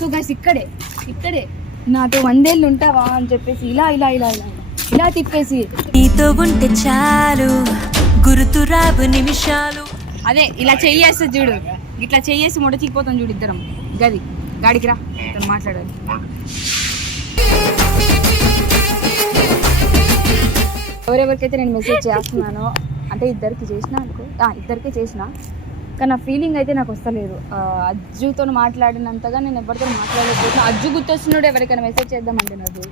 So guys ఇక్కడే ఇక్కడే. నాతో వందేళ్ళు ఉంటావా అని చెప్పేసి ఇలా ఇలా ఇలా ఇలా ఇలా తిప్పేసి. నీతో ఉంటే చాలు గుర్తురావు నిమిషాలు. అదే ఇలా చెయ్యేస్తే చూడు. ఇట్లా చెయ్యేసి ముడచిపోతాం చూడు ఇద్దరం. గది గాడికి రా. ఇతను మాట్లాడాలి. ఎవరెవరికైతే నేను మెసేజ్ చేస్తున్నానో అంటే ఇద్దరికి చేసిన అనుకో ఇద్దరికే చేసిన కానీ నా ఫీలింగ్ అయితే నాకు వస్తలేదు. ఆ, అజ్జుతో మాట్లాడినంతగా నేను ఎవరితో మాట్లాడలేకపోతున్నా. అజ్జు గుర్తొస్తున్నాడు ఎవరికైనా మెసేజ్ చేద్దామంటే నాకు.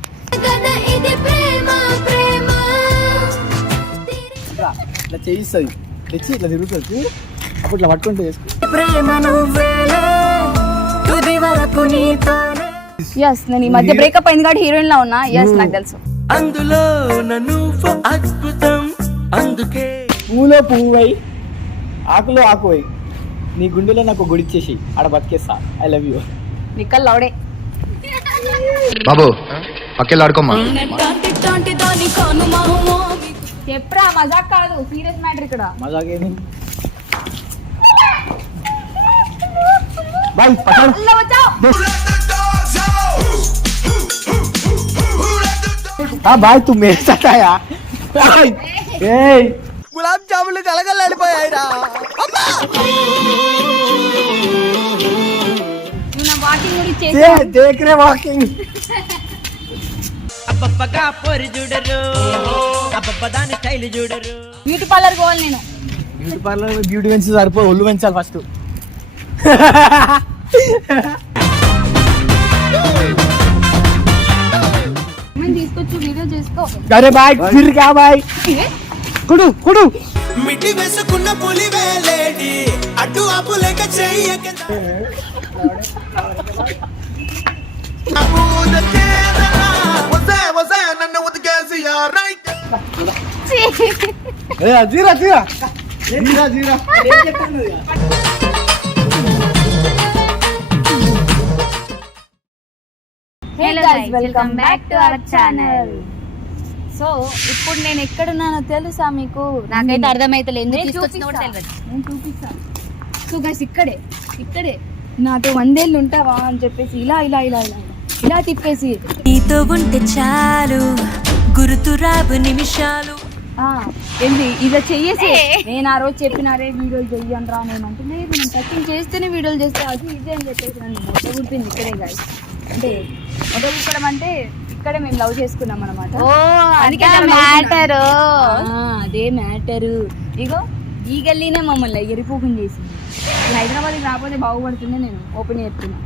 ఇట్లా ఇట్లా చేయిస్తుంది. తెచ్చి ఇట్లా తిరుగుతుంది అప్పుడు ఇట్లా పట్టుకుంటే ఎస్ నేను ఈ మధ్య బ్రేకప్ అయింది కాబట్టి హీరోయిన్ లా ఉన్నా. ఎస్ నాకు తెలుసు. అందులో అద్భుతం. అందుకే పువ్వులో పువ్వు ఆకులో ఆకు అయి నీ గుండెలో నాకు గుడిచ్చేసి ఆడ బతికేస్తా ఐ లవ్ యూ నిక్కల్ లౌడే బాబు పక్కెళ్ళి ఆడుకోమ్మా చెప్పరా మజాక్ కాదు సీరియస్ మ్యాటర్ ఇక్కడ మజాకేమి బాయ్ పక్కన అల్ల వచ్చావ్. हाँ भाई तू मेरे साथ आया भाई ए గులాబ్ జాములు గలగల్లాడిపోయాయిరా రే వాకింగ్ అబ్బబ్బగా పొరి చూడరు. చూడరు. బ్యూటీ పార్లర్ పోవాలి నేను. బ్యూటీ పార్లర్ బ్యూటీ పెంచి సరిపో ఒళ్ళు పెంచాలి ఫస్ట్ అరే బాయ్ కా బాయ్. కొడు కొడు. మిట్టి వేసుకున్న పులి వేలేడి అడ్డు ఆపులేక చెయ్యక జీరా జీరా. జీరా జీరా. Hello welcome back to our channel so ఇప్పుడు నేను ఎక్కడున్నానో తెలుసా మీకు? నాకైతే అర్థమైతలేదు. ఎందుకు నేను చూపిస్తాను సో గైస్ ఇక్కడే ఇక్కడే. నాతో వందేళ్ళు ఉంటావా అని చెప్పేసి ఇలా ఇలా ఇలా ఇలా ఇలా. తిప్పేసి. నీతో ఉంటే చాలు. గుర్తురావు నిమిషాలు. ఆ, ఏంది? ఇలా చెయ్యేసి. నేను ఆ రోజు చెప్పినారే వీడియోలు చెయ్యను రా నేను అంటే లేదు నేను టచింగ్ చేస్తేనే వీడియోలు చేస్తే. అది ఇది అని చెప్పేసి నన్ను గుర్తింది ఇక్కడే గాయస్ అంటే మొట్ట గుర్తడం అంటే ఇక్కడే మేము లవ్ చేసుకున్నాం అనమాట అందుకే మ్యాటర్. అదే మ్యాటరు. ఇగో ఈ గల్లీనే మమ్మల్ని ఎరిపోకుండా చేసింది. హైదరాబాద్కి రాకపోతే బాగుపడుతుండే నేను ఓపెన్ చెప్తున్నా.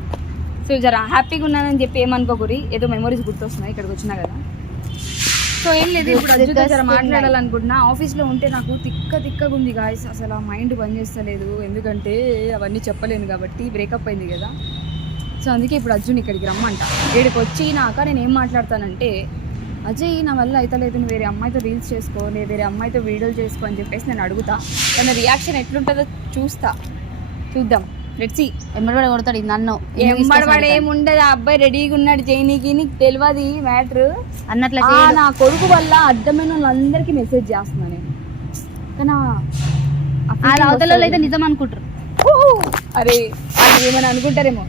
సో జర హ్యాపీగా ఉన్నానని చెప్పి ఏమనుకోకూరి ఏదో మెమరీస్ గుర్తొస్తున్నాయి ఇక్కడికి వచ్చినా కదా. సో ఏం లేదు ఇప్పుడు జర మాట్లాడాలనుకుంటున్నా. ఆఫీస్లో ఉంటే నాకు తిక్క తిక్కగా ఉంది గాయస్ అసలు ఆ మైండ్ పనిచేస్తలేదు ఎందుకంటే అవన్నీ చెప్పలేను కాబట్టి బ్రేకప్ అయింది కదా. సో అందుకే ఇప్పుడు అర్జున్ ఇక్కడికి రమ్మంట. ఇక్కడికి వచ్చినాక నేను ఏం మాట్లాడతానంటే అజయ్ నా వల్ల అయితలేదు నువ్వు వేరే అమ్మాయితో రీల్స్ చేసుకో నేను వేరే అమ్మాయితో వీడియోలు చేసుకో అని చెప్పేసి నేను అడుగుతా. తన రియాక్షన్ ఎట్లుంటుందో చూస్తా. చూద్దాం. లెట్స్ సీ ఎమ్మడి కొడతాడు నన్ను. ఎంబడవాడు ఏముండదు ఆ అబ్బాయి రెడీగా ఉన్నాడు జైనీకి నీకు తెలియదు మ్యాటర్. అన్నట్ల ఆ, నా కొడుకు వల్ల అర్థమైన వాళ్ళందరికీ మెసేజ్ చేస్తున్నా నేను. కానీ ఆ- అవతలలో అయితే. నిజం అనుకుంటారు! అరే అది ఏమైనా అనుకుంటారేమో?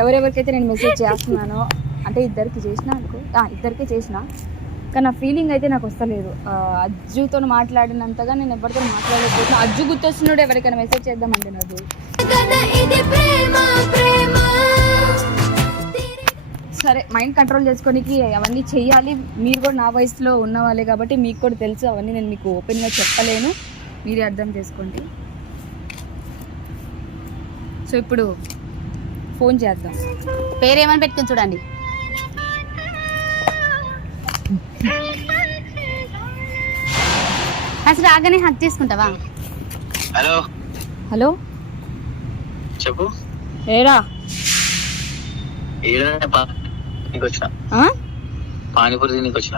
ఎవరెవరికైతే నేను మెసేజ్ చేస్తున్నానో అంటే ఇద్దరికి చేసిన అనుకో ఇద్దరికి చేసిన కానీ నా ఫీలింగ్ అయితే నాకు వస్తలేదు. అజ్జుతో మాట్లాడినంతగా నేను ఎవరితో మాట్లాడలేకపోతున్నా అజ్జు గుర్తొస్తున్నాడు ఎవరికైనా మెసేజ్ చేద్దామంటే నాకు. సరే మైండ్ కంట్రోల్ చేసుకోనికి అవన్నీ చేయాలి మీరు కూడా నా వయసులో ఉన్నవాళ్ళే కాబట్టి మీకు కూడా తెలుసు. అవన్నీ నేను మీకు ఓపెన్గా చెప్పలేను. మీరే అర్థం చేసుకోండి. సో ఇప్పుడు ఫోన్ చేద్దాం. పేరు ఏమని పెట్టుకుని చూడండి. అసలు రాగానే హక్ చేసుకుంటావా? హలో. హలో. చెప్పు. ఏరా? పానీపూరి తినికి వచ్చిన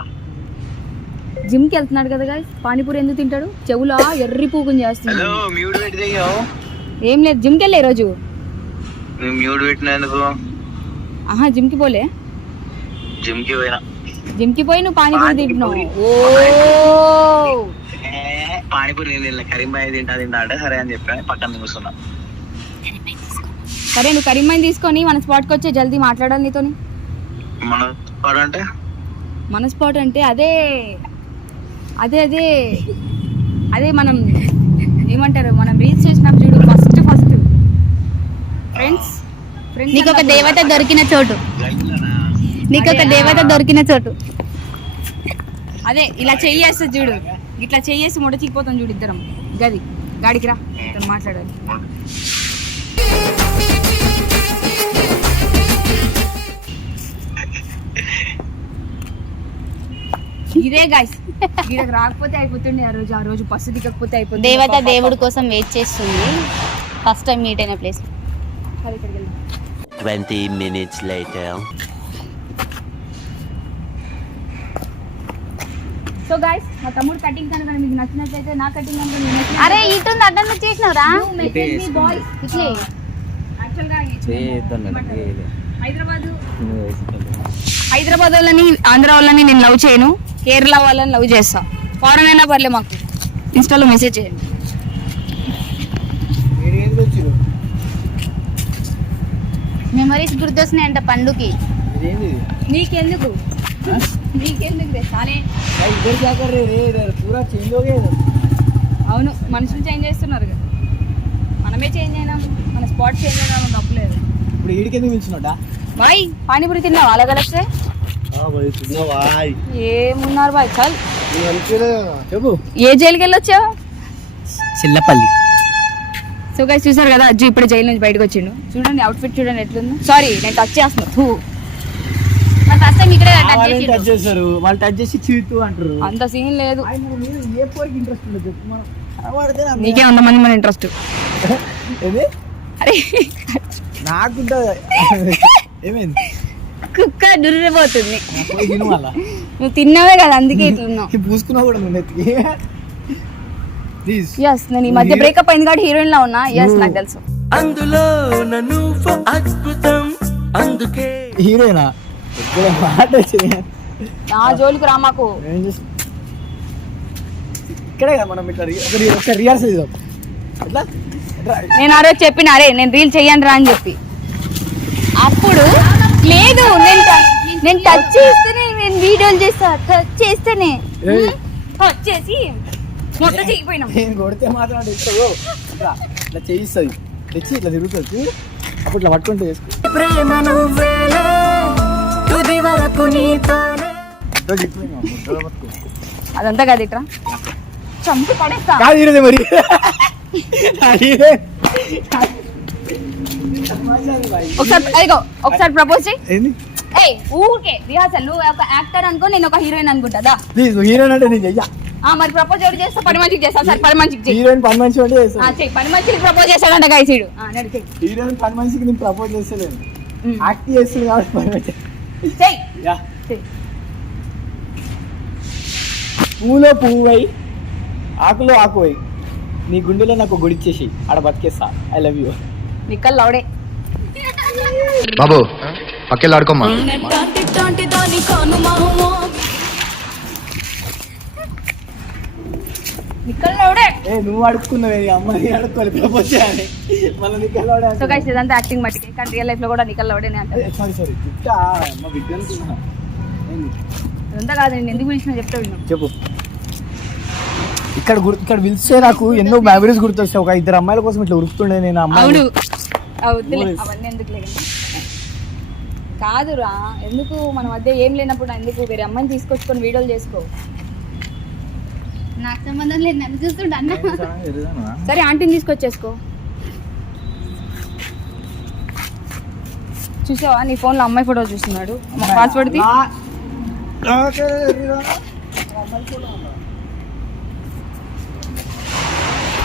జిమ్కి వెళ్తున్నాడు కదా గాయస్ పానీపూరి ఎందుకు తింటాడు? చెవులా ఎర్రి పూకుని హలో చేస్తున్నాడు మ్యూట్ పెట్టి దిగావు. ఏం లేదు జిమ్కి వెళ్ళే రోజు నువ్వు మ్యూట్ పెట్టినందుకు ఆహా జిమ్కి పోలే. జిమ్కి పోయినా. జిమ్కి పోయి నువ్వు పానీపూరి తింటున్నావు. ఓ! పానీపూరి నేను కరీంబాయి తింటా తింటా అంటే. సరే అని చెప్పాను పక్కన కూర్చున్నా సరే నువ్వు కరీంమైన్ తీసుకొని మన స్పాట్కి వచ్చే జల్దీ మాట్లాడాలి నీతోని. మన వాడంటే మన స్పాట్ అంటే అదే అదే అదే అదే మనం ఏమంటారు మనం రీల్స్ చేసినప్పుడు చూడు ఫస్ట్ ఫస్ట్ ఫ్రెండ్స్ ఫ్రెండ్స్ నీకు ఒక దేవత దొరికిన చోటు. నీకు ఒక దేవత దొరికిన చోటు. అదే ఇలా చెయ్యేస్తే చూడు. ఇట్లా చెయ్యేసి ముడచిపోతాం చూడు ఇద్దరం. గది గాడికి రా. ఇద్దరం మాట్లాడాలి ఇదే గాయస్ వీళ్ళకి రాకపోతే అయిపోతుండే ఆ రోజు. ఆ రోజు బస్సు దిగకపోతే అయిపోతుంది దేవత దేవుడి కోసం వెయిట్ చేస్తుంది. ఫస్ట్ టైం మీట్ అయిన place. 20 minutes later. So guys మా తమ్ముడు కటింగ్ కనుక మీకు నచ్చినట్లయితే నా కటింగ్ కనుక మీకు నచ్చినట్లయితే అరే ఇటు అడ్డం చేసినవరా. ఇట్లే. యాక్చువల్గా చేద్దాం హైదరాబాద్. హైదరాబాద్ వాళ్ళని ఆంధ్ర వాళ్ళని నేను లవ్ చేయను. కేరళ వాళ్ళని లవ్ చేస్తా. ఫారెన్ అయినా పర్లే మాకు. ఇన్స్టాలో మెసేజ్ చేయండి. మెమరీస్ అంట పండుకి. నీకెందుకు? అవును మనుషులు చేంజ్ చేస్తున్నారు కదా. మనమే చేంజ్ అయినాం మన స్పాట్ చేంజ్ అయినా తప్పలేదు ఇప్పుడు వీడికెందుకు పిలిచినట్టా? బాయ్ పానీపూరి తిన్నావా? వాళ్ళ కలిస్తే ఏమున్నారు బాయ్ చాలు. చెప్పు. ఏ జైలుకి వెళ్ళొచ్చావు చిల్లపల్లి. సో గైస్ చూసారు కదా అజ్జు ఇప్పుడు జైలు నుంచి బయటకు వచ్చిండు. చూడండి అవుట్ఫిట్ చూడండి ఎట్లుందో. సారీ నేను టచ్ చేస్తున్నా. థూ. ఫస్ట్ టైం ఇక్కడే టచ్ వాళ్ళు టచ్ చేసి చీతు అంటారు అంత సీన్ లేదు. ఆయన మీద ఇంట్రెస్ట్ నీకే వంద మంది మన ఇంట్రెస్ట్ ఏది? అరే. నాకుంటది. ఏమైంది? కుక్క దుర్రిపోతుంది. నువ్వు తిన్నావే కదా అందుకే ఇట్లున్నావు. ఈ పూసుకున్నా కూడా నువ్వు ఎస్ నేను ఈ మధ్య బ్రేకప్ అయింది కాబట్టి హీరోయిన్ లా ఉన్నా. ఎస్ నాకు తెలుసు. అందులో అద్భుతం. అందుకే. హీరోయినా మాట. నా జోలికి రా మాకు. ఇక్కడే కదా మనం ఇట్లా రిహార్సల్ చేద్దాం. ఎట్లా? నేను ఆ రోజు చెప్పిన అరే నేను రీల్ చెయ్యండి రా అని చెప్పి. అప్పుడు లేదు నేను నేను టచ్ చేస్తేనే నేను వీడియోలు చేస్తా. టచ్ చేస్తేనే. టచ్ చేసి మొత్తం చెయ్యిపోయినాం. నేను కొడితే మాత్రం అంటే ఇస్తుందో ఇట్లా ఇట్లా చేయిస్తుంది. తెచ్చి ఇట్లా తిరుగుతుంది. అప్పుడు ఇట్లా పట్టుకుంటే పట్టుకో. అదంతా కదా ఇట్రా. చంపి పడేస్తా. కాదు మరి. హీరో ఒకసారి అదిగో ఒకసారి ప్రపోజ్ చేయి. ఏయ్ ఊరికే రిహార్సల్ నువ్వు ఒక యాక్టర్ అనుకో నేను ఒక హీరోయిన్ అనుకుంటా ప్లీజ్ హీరోయిన్ అంటే నేను చెయ్యా. ఆ మరి ప్రపోజ్ ఎవరు చేస్తా పని మంచికి చేస్తా సరే పని మంచికి చెయ్యి హీరోయిన్ పని అంటే ఆ, చేస్తాను చెయ్యి పని మంచికి ప్రపోజ్ నడు చెయ్యి హీరోయిన్ పని మనిషికి నేను ప్రపోజ్ చేస్తలేను ఉమ్. యాక్ట్ చేస్తుంది కాబట్టి పని మనిషి చెయ్యి యా. చెయ్యి పువ్వులో పువ్వు అయి ఆకులో ఆకు అయి నీ గుండెలో నాకు గుడిచ్చేసి ఆడ బతికేస్తా. ఐ లవ్ యూ నిక్కల్ లౌడే. బాబు పక్కెళ్ళి ఆడుకోమ్మా నిక్కల్ లౌడే ఏ నువ్వు అడుక్కున్నావే నీ అమ్మాయి అడుక్కోవాలి ప్రపోజ్ చేయాలి. మళ్ళీ నీకు సో గైస్ ఇదంతా యాక్టింగ్ మట్టికి కానీ రియల్ లైఫ్లో కూడా సారీ సారీ గిఫ్టా బిడ్డ? ఇదంతా కాదు నేను ఎందుకు పిలిచినా చెప్తా విన్నాం చెప్పు. ఇక్కడ గుర్తు ఇక్కడ పిలిస్తే నాకు ఎన్నో మెమరీస్ గుర్తొస్తాయి. ఒక ఇద్దరు అమ్మాయిల కోసం ఇట్లా ఉరుకుతుండే నేను అమ్మాయి. అవన్నీ ఎందుకు లేదు కాదురా ఎందుకు మన మధ్య ఏం లేనప్పుడు ఎందుకు? వేరే అమ్మాయిని తీసుకొచ్చుకొని వీడియోలు చేసుకో. నాకు సంబంధం లేదు నన్ను చూస్తుండ అన్న. సరే ఆంటీని తీసుకొచ్చేసుకో. చూసావా? నీ ఫోన్లో అమ్మాయి ఫోటో చూస్తున్నాడు. పాస్వర్డ్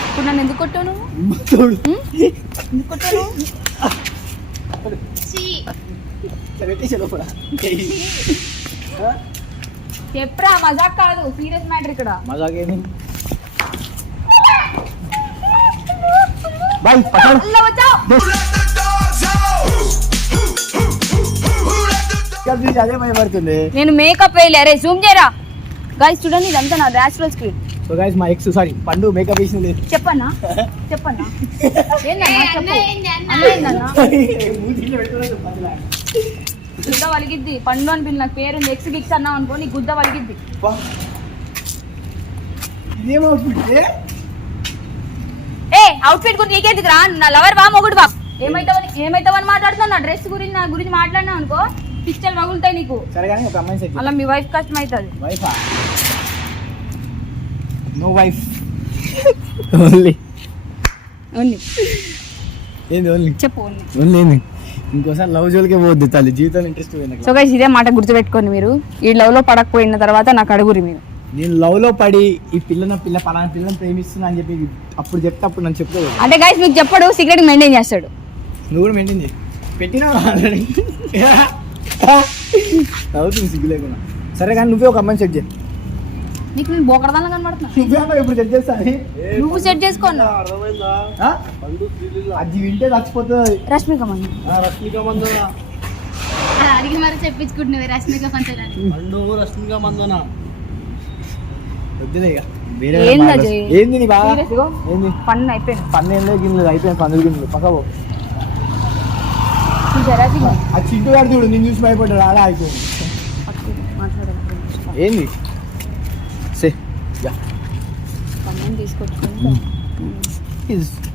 ఇప్పుడు నన్ను ఎందుకు కొట్టావు నువ్వు? ఎందుకు కొట్టావు చెప్పరా మజాక్ కాదు. సీరియస్ మ్యాటర్ ఇక్కడ. బాయ్ అల్లా వచ్చావు. అదే భయపడుతుంది. నేను మేకప్ వేయలే. అరే జూమ్ చేయరా? గైస్ చూడండి ఇదంతా నా న్యాచురల్ స్క్రీన్ సో గైస్ మా ఎక్స్ సారీ పండు మేకప్ వేసిన లేదు. చెప్పన్నా? చెప్పన్నా? ఏందన్నా? చెప్పు. గుద్ద వలిగిద్ది. పండు అని పిల్ల నాకు పేరు ఎక్స్ గిక్స్ అన్నావు అనుకో నీకు గుద్ద వలిగిద్ది. ఇదేమో ఏ అవుట్ఫిట్ గురించి నీకేందుకు రా? నా లవర్ బా మొగుడు బా ఏమైతావని ఏమైతావని మాట్లాడుతున్నావు? నా డ్రెస్ గురించి నా గురించి మాట్లాడినావు అనుకో పిక్చర్లు పగులుతాయి నీకు. సరే కానీ ఒక అమ్మాయి సెట్ అలా మీ వైఫ్ కష్టం అవుతుంది వైఫా నో వైఫ్ ఓన్లీ ఉంది ఏంది ఓన్లీ చెప్పు ఓన్లీ ఏంది? ఇంకోసారి లవ్ జోలికే పోవద్దు తల్లి జీవితంలో ఇంట్రెస్ట్ పోయింది సో గైస్ ఇదే మాట గుర్తుపెట్టుకోండి మీరు. ఈ లవ్లో పడకపోయిన తర్వాత నాకు అడుగురి మీరు. నేను లవ్లో పడి ఈ పిల్లన పిల్ల పలానా పిల్లని ప్రేమిస్తున్నా అని చెప్పి అప్పుడు చెప్తే అప్పుడు నన్ను చెప్పుకోదు అంటే గైస్ మీకు చెప్పడు సీక్రెట్ మెయింటైన్ చేస్తాడు. నువ్వు కూడా మెయింటైన్ చేయి. పెట్టినా అవుతుంది సిగ్గు లేకుండా. సరే కానీ నువ్వే ఒక అమ్మాయిని సెట్ చేయి. నీకు నేను బోకడదాన్ని కనబడుతున్నా. ఇప్పుడు సెట్ చేస్తా నువ్వు సెట్ చేసుకోన్నా అది వింటే చచ్చిపోతుంది రష్మిక మంది. రష్మిక మందన? అలా అడిగి మరి చెప్పించుకుంటున్నావు రష్మిక పండు రష్మిక మందన? వద్దులే ఇక. వేరే ఏంది నీ బాగా పన్ను పన్నెండు గిన్నెలు అయిపోయింది పందులు గిన్నెలు పక్కవో చూసారా సిగ్గు? ఆ చింటూ గారు చూడు నిన్ను చూసి భయపడ్డాడు అలా అయిపోయింది పట్టుకో, మాట్లాడాలి ఏంది సే యా పన్ను తీసుకొచ్చుకుంటా.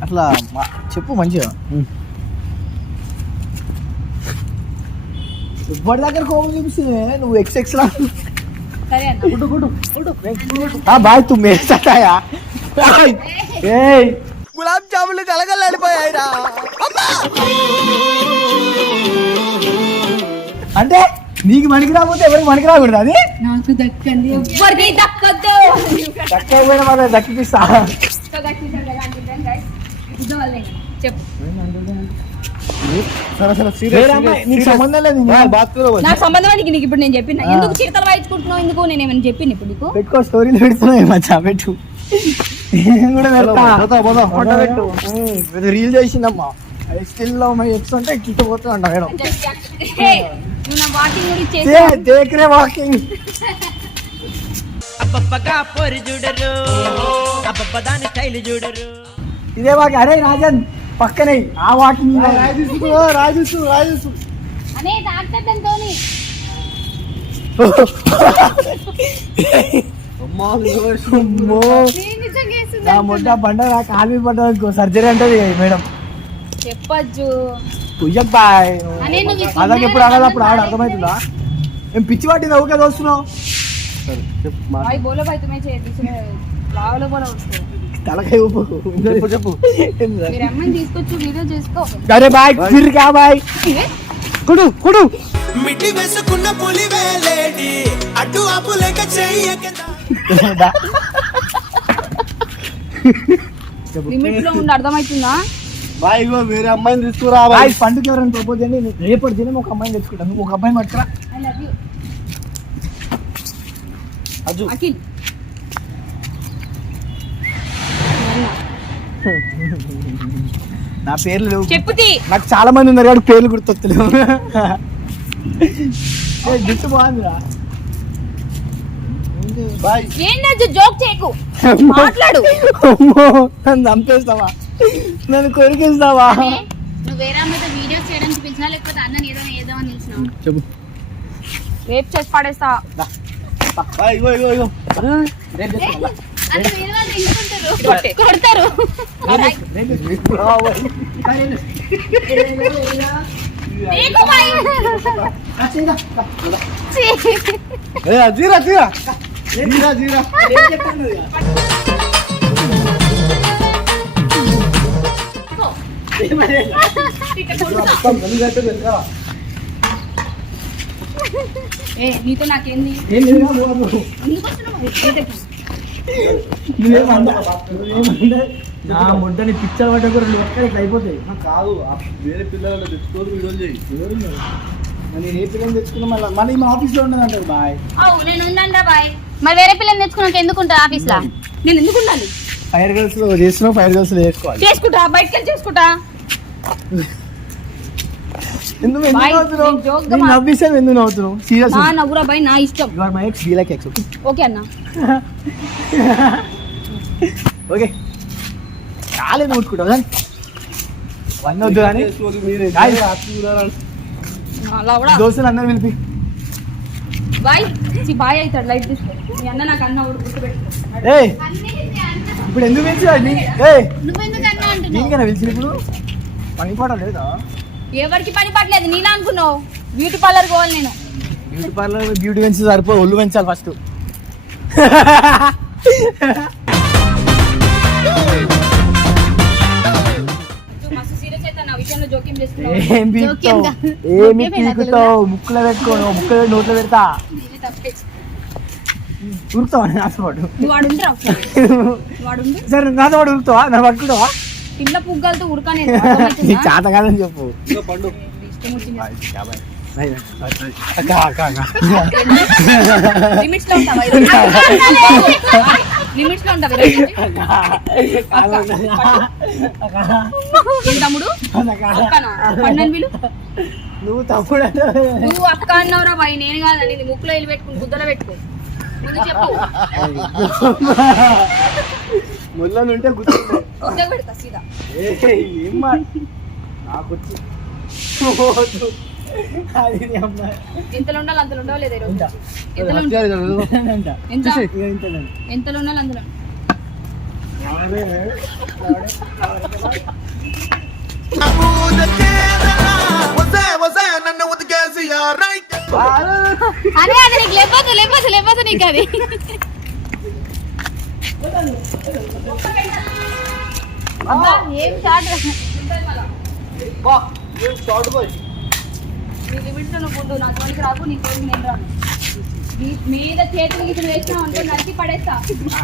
అట్లా చెప్పు మంచిగా. ఇప్పటి దగ్గర కోపం చూపిస్తుంది నువ్వు ఎక్స్ ఎక్స్ లా బాయ్ తు మేరే సాత్ ఆయా బాయ్ ఏయ్. గులాబ్ జాములు కలగలాడిపోయాయిరా అంటే నీకు మనకి రాకపోతే ఎవరికి మనకి రాకూడదు అది? నాకు దక్కంది ఎవరికి దక్కద్దు? దక్క పోయిన మన దక్కిపిస్తా చెప్పు నీకు సంబంధం లేదు నాకు సంబంధం నీకు నీకు ఇప్పుడు నేను చెప్పిన. ఎందుకు చిరతలు వాయించుకుంటున్నావు ఎందుకు? నేను ఏమైనా చెప్పిన ఇప్పుడు నీకు? పెట్టుకో స్టోరీలు పెడుతున్నాయి మచ్చా పెట్టు. నేను కూడా పెడతా. ఫోటో పెట్టు. రీల్ చేసిందమ్మా. స్టిల్ లవ్ మై ఎక్స్ అంటే కిట్ పోతా అంట మేడం. నువ్వు నా వాకింగ్ అబ్బబ్బగా పొరి చూడరు. అబ్బబ్బ దాని స్టైల్ చూడరు. ఇదే వాకి అరే రాజన్ పక్కనే ఆ వాకింగ్ రాజు రాజు రాజు అనే డాక్టర్తో అమ్మో నిజంగా వేస్తుంది నా మొట్ట బండ నా కాలు పడ్డ సర్జరీ అంటది మేడం. చెప్పచ్చు తొయ్యకు బాయ్. అలాగే ఎప్పుడు ఆడాలి? అప్పుడు ఆడ అర్థమవుతుందా? మేము పిచ్చి పట్టింది ఓకే చూస్తున్నావు తలకాయ బాయ్ తిరిగా బాయ్. కుడు కుడు. మిటి వేసుకున్న పులి వేలేడి అడ్డు ఆపు లేక చెయ్యక లిమిట్లో ఉండి అర్థమవుతుందా? బాయ్ ఇగో వేరే అమ్మాయిని తీసుకురా బాయ్. పండుగ ఎవరైనా ప్రపోజ్ చేయండి. నేను రేపటి దినం ఒక అమ్మాయిని తెచ్చుకుంటాను నువ్వు ఒక అమ్మాయిని పట్టుకురా. I love you Aju. Akhil. నా పేర్లు లేవు. చెప్పుతి. నాకు చాలా మంది ఉన్నారు కాబట్టి పేర్లు గుర్తొత్తలేవు ఏ, జుట్టు బాగుందిరా. బాయ్. ఏంటో జోక్ చేయకు. మాట్లాడు. అమ్మో నన్ను చంపేస్తావా? నన్ను కొరికిస్తావా నువ్వు వేరే అమ్మాయితో వీడియోస్ చేయడానికి పిలిచినా లేకపోతే అన్నని ఏదో ఏదో అని పిలిచినావు? చెప్పు. రేపు చేసి పడేస్తా. ఇగో ఇగో ఇగో. కొడతారు? జీరా జీరా. జీరా జీరా. బయటకి? నువ్వేమన్నా? నువ్వేమన్నా? నా ముడ్డని పిక్చర్ పడ్డ కూడా రెండు ఒక్కడికి అయిపోతాయి. కాదు వేరే పిల్లలు తెచ్చుకోరు వీడియోలు చేయి. నేను ఏ పిల్లలు తెచ్చుకున్నా మళ్ళీ? మళ్ళీ మా ఆఫీస్లో ఉండదంటారు బాయ్. అవు నేను ఉందంటా బాయ్. మరి వేరే పిల్లని తెచ్చుకున్నాక ఎందుకు ఉంటారు ఆఫీస్లో నేను ఎందుకు ఉండాలి? ఫైర్ గర్ల్స్లో చేస్తున్నావు ఫైర్ గర్ల్స్లో చేసుకోవాలి చేసుకుంటా బయటకి వెళ్ళి చేసుకుంటా. ఎందుకు ఎందుకు బాయ్, నవ్వుతున్నావు? నేను joke గా నేను మా- నవ్విస్తే ఎందుకు నవ్వుతున్నావు? సీరియస్ నా నవ్వురా బాయ్ నా ఇష్టం. You are my ex be like ex okay okay అన్న. ఓకే కాలేదు ముట్టుకుంటావు కానీ అవన్నీ వద్దు కానీ. దోస్తులు అందరూ పిలిపి. బాయ్ బాయ్ అవుతాడు లైట్ తీసుకో. మీ అన్న నాకు అన్న గుర్తుపెట్టుకో. ఏ ఇప్పుడు ఎందుకు పిలిచి ఏ నువ్వెందుకు అన్నా అంటున్నావు? దీనికైనా పిలిచి ఇప్పుడు? పని పాట లేదా? ఎవరికి పని పట్టలేదు నీలా అనుకున్నావు. బ్యూటీ పార్లర్ పోవాలి నేను. బ్యూటీ పార్లర్ బ్యూటీ పెంచి సరిపో ఒళ్ళు పెంచాలి ఫస్ట్. ఏమి పీకుతావు? ముక్కులో పెట్టుకో ముక్కులో నోట్లో పెడతా. ఉరుకుతావా? నాతో పాటు. సరే నాతో పాటు ఉరుకుతావా? నా పట్టుకుంటావా? పిల్ల పుగ్గలతో ఉడకనే నీకు చేత కాదని చెప్పు. ఇంకా పండు. లిమిట్స్లో ఉంటావా లిమిట్స్లో ఉంటావా ఏం తమ్ముడు? నువ్వు తప్పుడు అంటే నువ్వు అక్క అన్నవరా బాయ్ నేను కాదండి ఇది ముక్కులో వెళ్ళి పెట్టుకుని గుద్దలో పెట్టుకో. ముందు చెప్పు. ఉంటే పెడతా సీదా. ఏయ్, ఏం నాకు వచ్చి. ఎంతలో ఉండాలి అంతలో ఉండవు లేదా ఈరోజు ఎంత? ఎంతలో ఉండాలి అందులో అదే అది నీకు లేకపోతే లేకపోతే లేకపోతే నీకు అది. అబ్బా ఏం చాట్? బా, ఏం షార్ట్ బాయ్. నీ లిమిట్స్లో నువ్వు ఉండు నా తోలికి రాకు నీ నేను రాను. మీద చేతులు గీతులు వేసినావు అంటే నరికి పడేస్తా.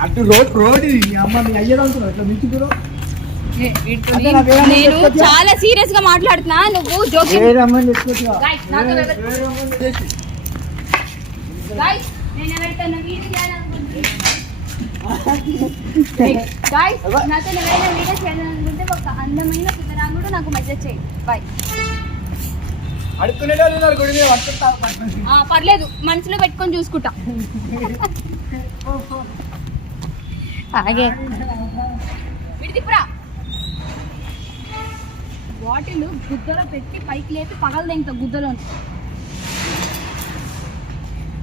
అటు రోడ్ రోడ్ ఇది. మీ అమ్మ మీ అయ్యేది అనుకున్నావు ఇట్లా మించి దూరం. అంటే నా వేరే అమ్మాయిని నేను? చాలా సీరియస్గా మాట్లాడుతున్నా నువ్వు నేను ఎవరితోనో వీడియో చేయాలనుకుంటున్నా. Guys, నాతో ఎవరైనా వీడియో చేయాలనుకుంటే ఒక అందమైన పిల్లరాముడు నాకు మెసేజ్ చేయి. బాయ్. పర్లేదు మనసులో పెట్టుకొని చూసుకుంటా. అలాగే విడిదిప్పురా. బాటిల్ గుద్దలో పెట్టి పైకి లేపి పగలదేంత గుద్దలో